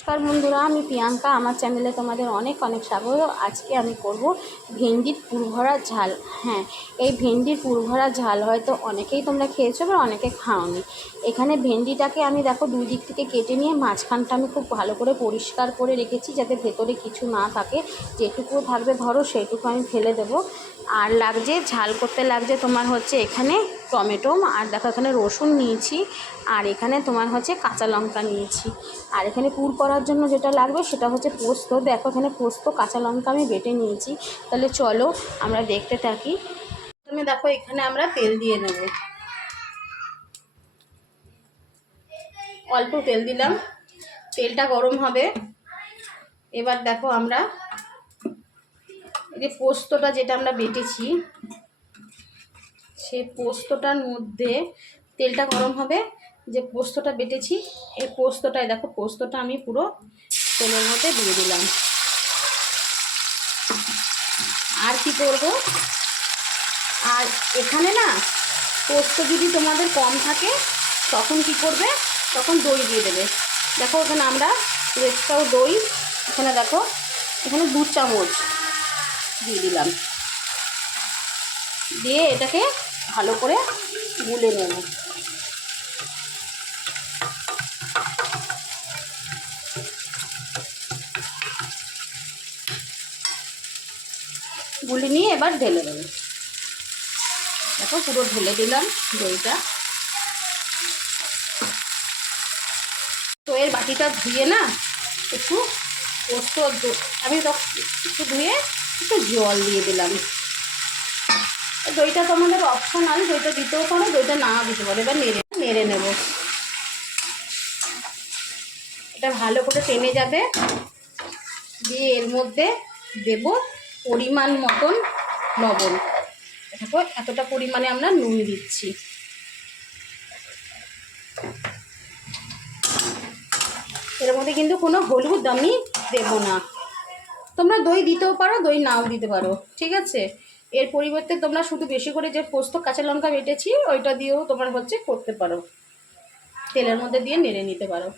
নমস্কার বন্ধুরা, আমি প্রিয়াঙ্কা। আমার চ্যানেলে তোমাদের অনেক অনেক স্বাগত। আজকে আমি করব ভেন্ডির পুরভরা ঝাল। হ্যাঁ, এই ভেন্ডির পুরভরা ঝাল হয়তো অনেকেই তোমরা খেয়েছো বা অনেকে খাওনি। এখানে ভেন্ডিটাকে আমি দেখো দুই দিক থেকে কেটে নিয়ে মাঝখানটা আমি খুব ভালো করে পরিষ্কার করে রেখেছি, যাতে ভেতরে কিছু না থাকে। যেটুকু থাকবে ধরো সেটুকু আমি ফেলে দেবো। আর লাগছে ঝাল করতে লাগছে তোমার হচ্ছে এখানে টমেটো, আর দেখো এখানে রসুন নিয়েছি, আর এখানে তোমার হচ্ছে কাঁচা লঙ্কা নিয়েছি। আর এখানে পুর করার জন্য যেটা লাগবে সেটা হচ্ছে পোস্ত। দেখো এখানে পোস্ত, কাঁচা লঙ্কা আমি বেটে নিয়েছি। তাহলে চলো আমরা দেখতে থাকি। তুমি দেখো এখানে আমরা তেল দিয়ে নেব, অল্প তেল দিলাম, তেলটা গরম হবে। এবার দেখো আমরা এই যে পোস্তটা যেটা আমরা বেটেছি, সেই পোস্তটার মধ্যে তেলটা গরম হবে, যে পোস্তটা বেটেছি এই পোস্তটাই দেখো, পোস্তটা আমি পুরো তেলের মধ্যে দিয়ে দিলাম। আর কি করব, আর এখানে না পোস্ত যদি তোমাদের কম থাকে তখন কি করবে, তখন দই দিয়ে দেবে। দেখো এখানে আমরা এক্সট্রাও দই, এখানে দেখো এখানে 2 চামচ দিয়ে দিলাম, দিয়ে এটাকে ভালো করে গুলে নেব। গুলে নিয়ে এবার ঢেলে দেবো। দেখো পুরো ঢেলে দিলাম দইটা। তো এর বাটিটা ধুয়ে না একটু পোস্ত, আমি একটু ধুয়ে একটু জল দিয়ে দিলাম। দইটা তোমাদের অপশনাল, দইটা দিতেও পারো, দইটা না দিতে পারো। এবার নেড়ে নেব। এটা ভালো করে টেনে যাবে। দিয়ে এর মধ্যে দেব পরিমাণ মতন লবণ। দেখো এতটা পরিমাণে আমরা নুন দিচ্ছি। এর মধ্যে কিন্তু কোনো হলুদ আমি দেব না। তোমরা দই দিতেও পারো, দই নাও দিতে পারো, ঠিক আছে। এর পরিবর্তে তোমরা শুধু বেশি করে যে পোস্ত কাঁচা লঙ্কা বেটেছি ওইটা দিয়েও তোমার হচ্ছে করতে পারো, তেলের মধ্যে দিয়ে নেড়ে নিতে পারো।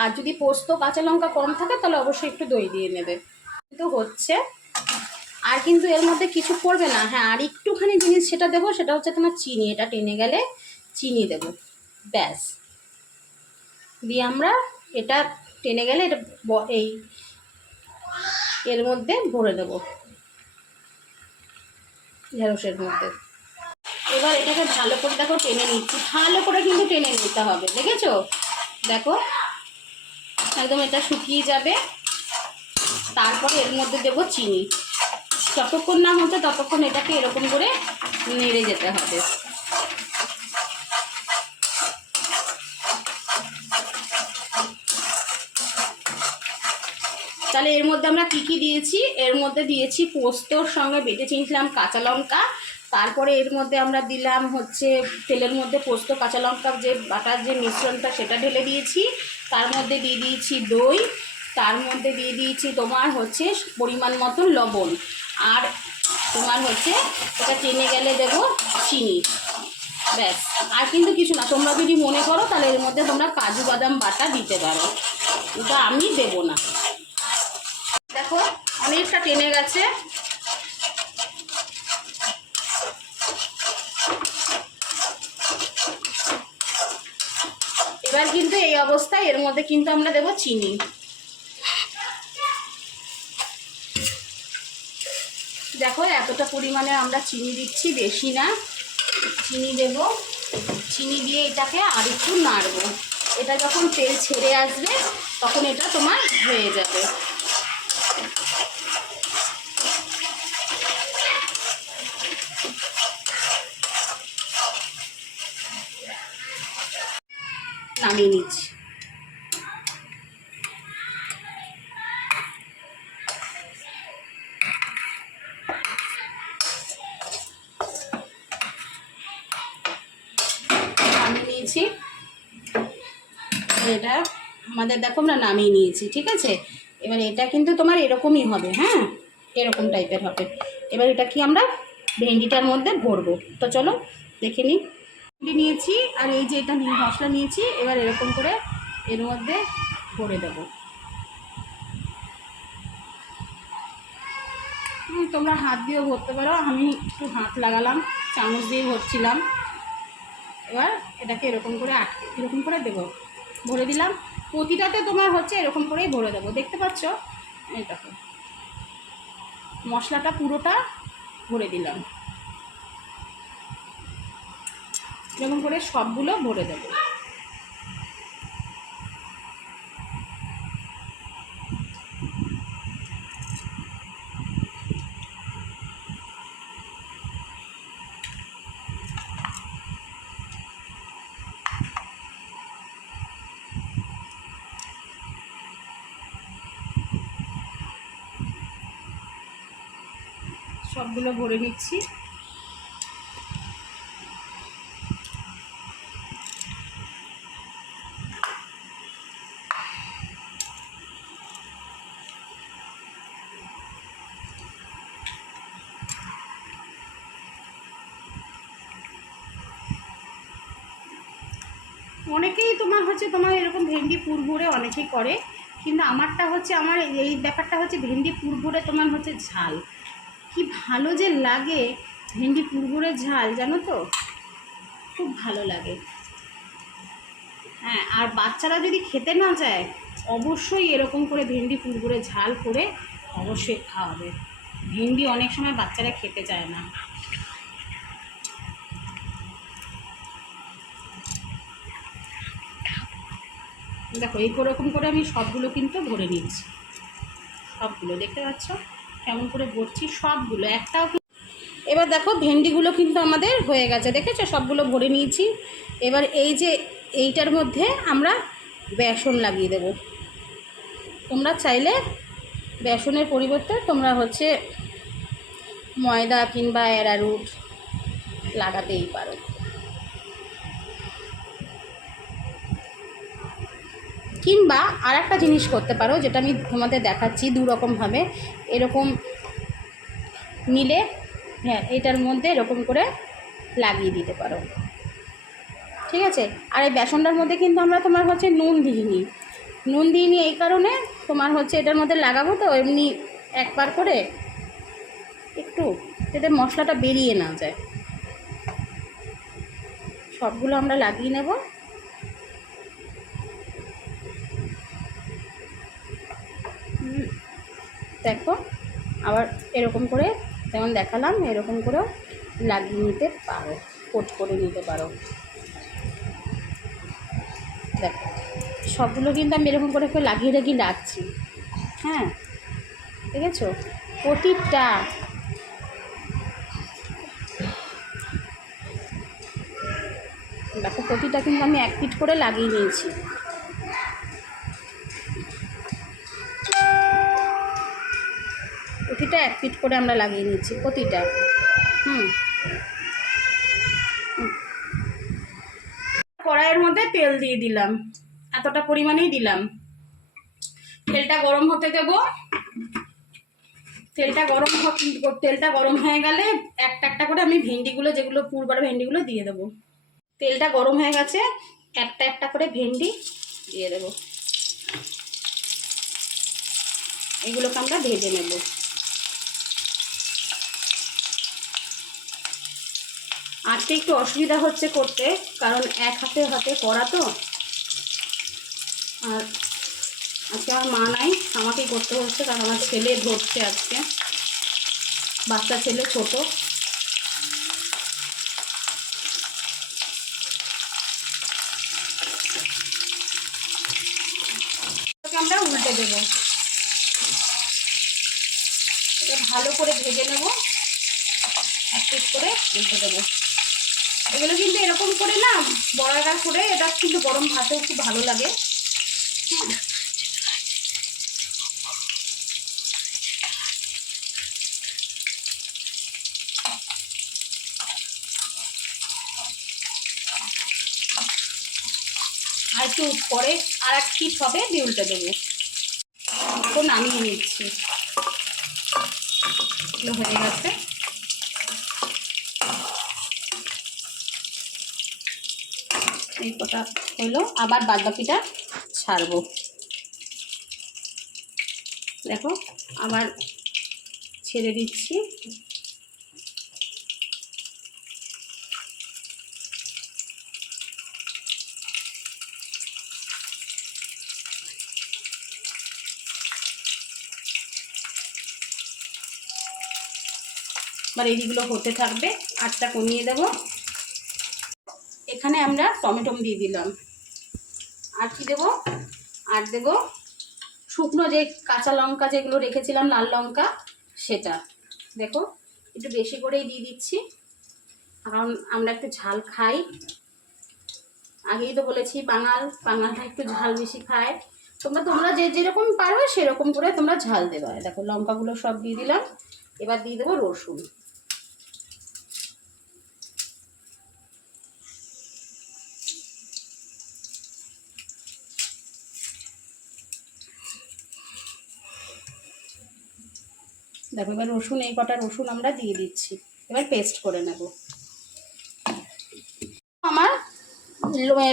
আর যদি পোস্ত কাঁচা লঙ্কা কম থাকে তাহলে অবশ্যই একটু দই দিয়ে নেবে। কিন্তু হচ্ছে আর কিন্তু এর মধ্যে কিছু পড়বে না। হ্যাঁ, আর একটুখানি জিনিস সেটা দেবো, সেটা হচ্ছে তোমার চিনি। এটা টেনে গেলে চিনি দেবো, ব্যাস। দিয়ে আমরা এটা টেনে গেলে এটা এই এর মধ্যে ভরে দেবো, ঢেঁড়সের মধ্যে। এবার এটাকে ভালো করে দেখো টেনে নিচ্ছি, ভালো করে কিন্তু টেনে নিতে হবে, দেখেছো? দেখো একদম এটা শুকিয়ে যাবে। তারপরে এর মধ্যে দেবো চিনি। যতক্ষণ না হচ্ছে ততক্ষণ এটাকে এরকম করে নেড়ে যেতে হবে। তাহলে এর মধ্যে আমরা কি কি দিয়েছি, এর মধ্যে দিয়েছি পোস্তর সঙ্গে বেটে চিনছিলাম কাঁচা লঙ্কা। তারপরে এর মধ্যে আমরা দিলাম হচ্ছে তেলের মধ্যে পোস্ত কাঁচা লঙ্কার যে বাটার যে মিশ্রণটা সেটা ঢেলে দিয়েছি। তার মধ্যে দিয়ে দিয়েছি দই, তার মধ্যে দিয়ে দিয়েছি তোমার হচ্ছে পরিমাণ মতন লবণ, আর তোমার হচ্ছে এটা টেনে গেলে দেবো চিনি, ব্যাস। আর কিন্তু কিছু না। তোমরা যদি মনে করো তাহলে এর মধ্যে তোমরা কাজু বাদাম বাটা দিতে পারো, ওটা আমি দেবো না। দেখো অনেকটা টেনে গেছে। এবার কিন্তু এই অবস্থায় এর মধ্যে কিন্তু আমরা দেবো চিনি। দেখো এতটা পরিমাণে আমরা চিনি দিচ্ছি, বেশি না। চিনি দেব, চিনি দিয়ে এটাকে আর একটু নাড়বো। এটা যখন তেল ছেড়ে আসবে তখন এটা তোমার হয়ে যাবে। নামিয়ে নিচ্ছি। নামিয়ে নিয়েছি। এটা আমাদের দেখো আমরা নামিয়ে নিয়েছি, ঠিক আছে। এবার এটা কিন্তু তোমার এরকমই হবে, হ্যাঁ, এরকম টাইপের হবে। এবার এটা কি আমরা ভেন্ডিটার মধ্যে ভরবো। তো চলো দেখে নিই। ভেন্ডি নিয়েছি আর এই যে এটা মশলা নিয়েছি, এবার এরকম করে এর মধ্যে ভরে দেবো। তোমরা হাত দিয়েও ভরতে পারো, আমি একটু হাত লাগালাম, চামচ দিয়ে ভরছিলাম। এবার এটাকে এরকম করে এরকম করে দেবো, ভরে দিলাম। প্রতিটাতে তোমার হচ্ছে এরকম করেই ভরে দেবো, দেখতে পাচ্ছ? এই দেখো মশলাটা পুরোটা ভরে দিলাম, এরকম করে সবগুলো ভরে দেবো। সবগুলো ভরে নিচ্ছি। অনেকেই তোমার হচ্ছে তোমার এরকম ভেন্ডি পুর ভরে অনেকেই করে, কিন্তু আমারটা হচ্ছে আমার এই ব্যাপারটা হচ্ছে ভেন্ডি পুর ভরে তোমার হচ্ছে ঝাল, কি ভালো যে লাগে ভেন্ডি পুর ভরে ঝাল, জানো তো, খুব ভালো লাগে। হ্যাঁ, আর বাচ্চারা যদি খেতে না চায় অবশ্যই এরকম করে ভেন্ডি পুর ভরে ঝাল করে অবশ্যই খাওয়াবে। ভেন্ডি অনেক সময় বাচ্চারা খেতে চায় না। দেখো এইরকম করে আমি সবগুলো কিন্তু ভরে নিচ্ছি, সবগুলো দেখতে পাচ্ছ কেমন করে ভরছি সবগুলো, একটাও। এবার দেখো ভেন্ডিগুলো কিন্তু আমাদের হয়ে গেছে, দেখেছো সবগুলো ভরে নিয়েছি। এবার এই যে এইটার মধ্যে আমরা বেসন লাগিয়ে দেব। তোমরা চাইলে বেসনের পরিবর্তে তোমরা হচ্ছে ময়দা কিংবা অ্যারারুট লাগাতেই পারো। কিংবা আর একটা জিনিস করতে পারো, যেটা আমি তোমাদের দেখাচ্ছি দুরকমভাবে। এরকম নিলে, হ্যাঁ, এটার মধ্যে এরকম করে লাগিয়ে দিতে পারো, ঠিক আছে। আর এই বেসনটার মধ্যে কিন্তু আমরা তোমার হচ্ছে নুন দিইনি এই কারণে তোমার হচ্ছে এটার মধ্যে লাগাবো তো এমনি একবার করে একটু, যাতে মশলাটা বেরিয়ে না যায়। সবগুলো আমরা লাগিয়ে নেব। দেখো আবার এরকম করে যেমন দেখালাম এরকম করেও লাগিয়ে নিতে পারো, কোট করে নিতে পারো। দেখো সবগুলো কিন্তু আমি এরকম করে লাগিয়ে রাখছি। হ্যাঁ, দেখেছো প্রতিটা। দেখো প্রতিটা কিন্তু আমি এক পিঠ করে লাগিয়ে নিয়েছি। প্রতিটা এক পিঠ করে আমরা লাগিয়ে নিচ্ছি প্রতিটা। কড়াইয়ের মধ্যে তেল দিয়ে দিলাম, এতটা পরিমাণেই দিলাম। তেলটা গরম হতে দেব। তেলটা গরম হয়ে গেলে একটা একটা করে আমি ভেন্ডিগুলো, যেগুলো পুরবার ভেন্ডিগুলো দিয়ে দেবো। তেলটা গরম হয়ে গেছে, একটা একটা করে ভেন্ডি দিয়ে দেবো। এগুলোকে আমরা ভেজে নেব। আজকে একটু অসুবিধা হচ্ছে করতে, কারণ এক হাতে করা তো, আর আজকে আমার মা নাই, আমাকেই করতে হচ্ছে, কারণ আমার ছেলে ধরছে আজকে, বাচ্চা ছেলে ছোট। আমরা উল্টে দেবো, এটা ভালো করে ভেজে নেব, এক পিস করে উল্টে দেবো। এগুলো কিন্তু এরকম করে না বড়াটা করে, এটা কিন্তু গরম ভাতেও খুব ভালো লাগে। আর একটু পরে আর এক পিস হবে, দিয়ে উল্টে দেবো। তো নামিয়ে নিচ্ছি, হয়ে গেছে। এই কটা হলো, আবার বাদ বাকিটা ছাড়বো। দেখো আবার ছেড়ে দিচ্ছি। এবার এইগুলো হতে থাকবে, আঁচটা কমিয়ে দেব। এখানে আমরা টমেটো দিয়ে দিলাম, আর কি দেবো, আর দেবো শুকনো যে কাঁচা লঙ্কা যেগুলো রেখেছিলাম, লাল লঙ্কা, সেটা দেখো একটু বেশি করেই দিয়ে দিচ্ছি, কারণ আমরা একটু ঝাল খাই। আগেই তো বলেছি বাঙালরা একটু ঝাল বেশি খায়। তোমরা যে যেরকম পারবে সেরকম করে তোমরা ঝাল দেবে। দেখো লঙ্কাগুলো সব দিয়ে দিলাম। এবার দিয়ে দেবো রসুন। দেখো এবার রসুন, এই কটা রসুন আমরা দিয়ে দিচ্ছি। এবার পেস্ট করে নেব। আমার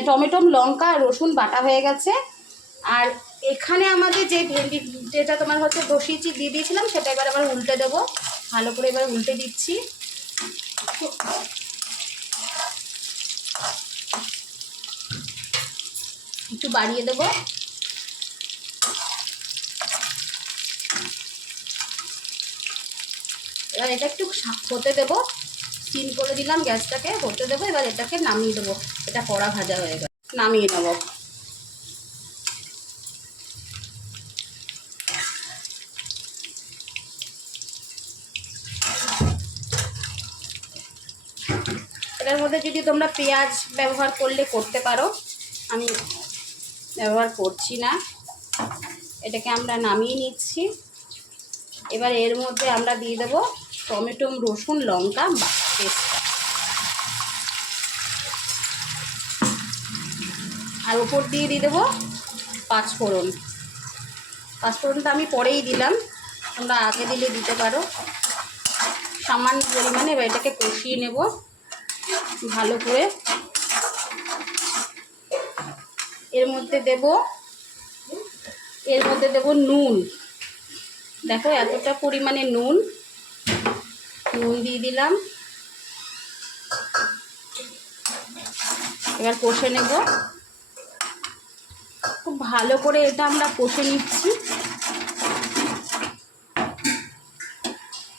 টমেটো, লঙ্কা, রসুন বাটা হয়ে গেছে। আর এখানে আমাদের যে ভেন্ডি, যেটা তোমার হচ্ছে বসিয়েছি দিয়ে দিয়েছিলাম, সেটা এবার আবার উল্টে দেবো। ভালো করে এবার উল্টে দিচ্ছি। একটু বাড়িয়ে দেবো। এবার এটা একটু হতে দেবো, সিম করে দিলাম গ্যাসটাকে, হতে দেবো। এবার এটাকে নামিয়ে দেবো। এটা কড়া ভাজা হয়ে গেছে, নামিয়ে নেব। এটার মধ্যে যদি তোমরা পেঁয়াজ ব্যবহার করলে করতে পারো, আমি ব্যবহার করছি না। এটাকে আমরা নামিয়ে নিচ্ছি। এবার এর মধ্যে আমরা দিয়ে দেবো টমেটো, রসুন, লঙ্কা পেস্টটা, আর ওপর দিয়ে দেবো পাঁচফোড়ন। পাঁচফোড়নটা আমি পরেই দিলাম, তোমরা আগে দিলে দিতে পারো, সামান্য পরিমাণে। এবার এটাকে কষিয়ে নেব ভালো করে। এর মধ্যে দেব নুন। দেখো এতটা পরিমাণে নুন দিয়ে দিলাম। এবার কষে নেব খুব ভালো করে। এটা আমরা কষে নিচ্ছি,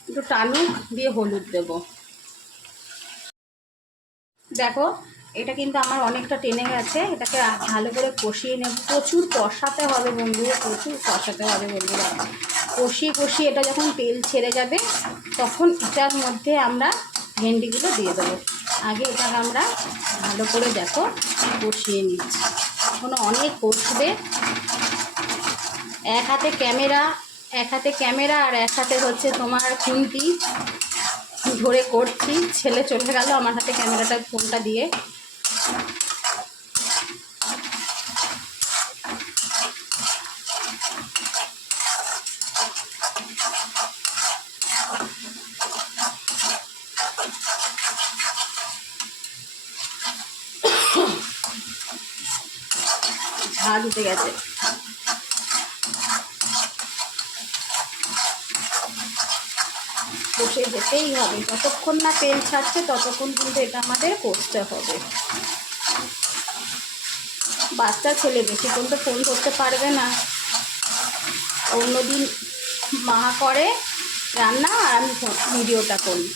একটু টানুক দিয়ে হলুদ দেব। দেখো এটা কিন্তু আমার অনেকটা টেনে গেছে। এটাকে ভালো করে কষিয়ে নেব। প্রচুর কষাতে হবে বন্ধুরা, প্রচুর কষাতে হবে বন্ধুরা। কষিয়ে এটা যখন তেল ছেড়ে যাবে, তখন এটার মধ্যে আমরা ভেন্ডিগুলো দিয়ে দেবো। আগে এটাকে আমরা ভালো করে দেখো কষিয়ে নিচ্ছি। এখনও অনেক কষবে। এক হাতে ক্যামেরা আর এক হাতে হচ্ছে তোমার খুন্তি ধরে করছি। ছেলে চলে গেল আমার হাতে ক্যামেরাটা, ফোনটা দিয়ে। ঝাল উঠে গেছে। কষে যেতেই হবে, যতক্ষণ না তেল ছাড়ছে ততক্ষণ কিন্তু এটা আমাদের কষতে হবে। বাচ্চা ছেলে বেশিক্ষণ তো ফোন করতে পারবে না। অন্যদিন মা করে রান্না আর আমি ভিডিওটা করি।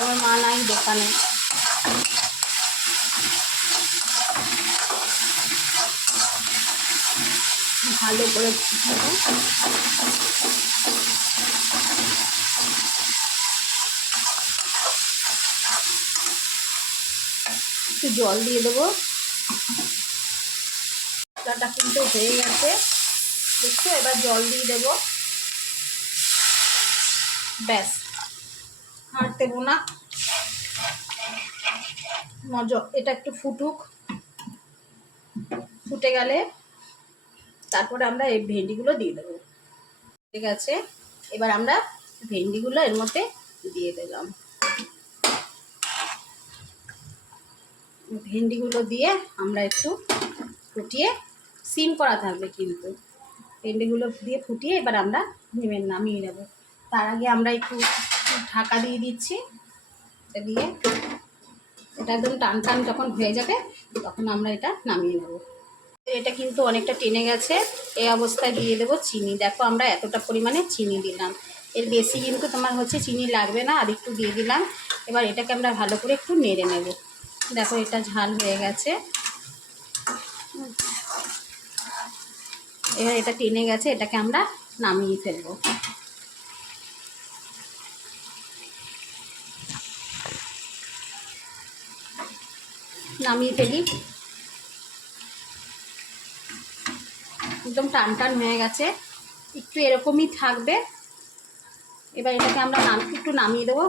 আমার মা নাই দোকানে। ভালো করে একটু জল দিয়ে দেবো। মশলাটা কিন্তু হয়ে গেছে, দেখছো। এবার জল দিয়ে দেবো। ব্যাস, আর দেবো না। এটা একটু ফুটুক, ফুটে গেলে তারপরে আমরা এই ভেন্ডিগুলো দিয়ে দেবো। ঠিক আছে, এবার আমরা ভেন্ডিগুলো এর মধ্যে দিয়ে দিলাম। ভেন্ডিগুলো দিয়ে আমরা একটু ফুটিয়ে, সিম করা থাকবে কিন্তু, ভেন্ডিগুলো দিয়ে ফুটিয়ে এবার আমরা নামিয়ে নেব। তার আগে আমরা একটু ঢাকা দিয়ে দিচ্ছি, এটা দিয়ে এটা একদম টান টান যখন হয়ে যাবে তখন আমরা এটা নামিয়ে নেব। এটা কিন্তু অনেকটা টেনে গেছে, এই অবস্থায় দিয়ে দেবো চিনি। দেখো আমরা এতটা পরিমাণে চিনি দিলাম, এর বেশি কিন্তু তোমার হচ্ছে চিনি লাগবে না, আর একটু দিয়ে দিলাম। এবার এটাকে আমরা ভালো করে একটু নেড়ে নেব। দেখো এটা ঝাল হয়ে গেছে, এবার এটা টেনে গেছে, এটাকে আমরা নামিয়ে ফেলবো। নামিয়ে ফেলি, একদম টান টান হয়ে গেছে, একটু এরকমই থাকবে। এবার এটাকে আমরা একটু নামিয়ে দেবো।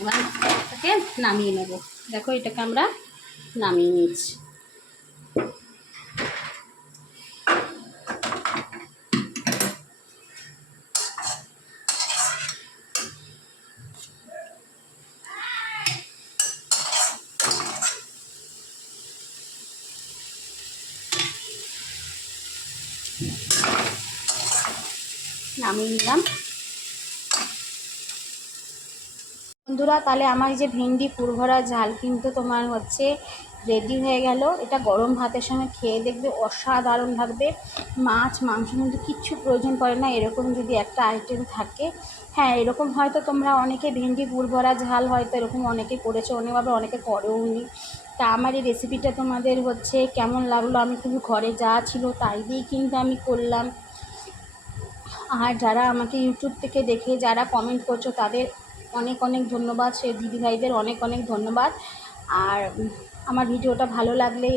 এবার এটাকে নামিয়ে নেব। দেখো এটাকে আমরা নামিয়ে নিচ্ছি। নামিয়ে নিলাম। বন্ধুরা তাহলে আমার এই যে ভেন্ডি পুরভরা ঝাল কিন্তু তোমার হচ্ছে রেডি হয়ে গেল। এটা গরম ভাতের সঙ্গে খেয়ে দেখবে অসাধারণ লাগবে। মাছ মাংস কিন্তু কিচ্ছু প্রয়োজন পড়ে না, এরকম যদি একটা আইটেম থাকে। হ্যাঁ এরকম হয়তো তোমরা অনেকে ভেন্ডি পুরভরা ঝাল হয়তো এরকম অনেকে করেছো, অনেকভাবে অনেকে করেও নি। তা আমার এই রেসিপিটা তোমাদের হচ্ছে কেমন লাগলো, আমি কিন্তু ঘরে যা ছিল তাই দিয়েই কিন্তু আমি করলাম। আর যারা আমাকে ইউটিউব থেকে দেখে যারা কমেন্ট করছো তাদের অনেক অনেক ধন্যবাদ, সে দিদিভাইদের অনেক অনেক ধন্যবাদ। আর আমার ভিডিওটা ভালো লাগলে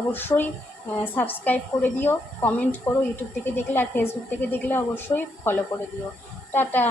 অবশ্যই সাবস্ক্রাইব করে দিও, কমেন্ট করো, ইউটিউব থেকে দেখলে আর ফেসবুক থেকে দেখলে অবশ্যই ফলো করে দিও। টাটা।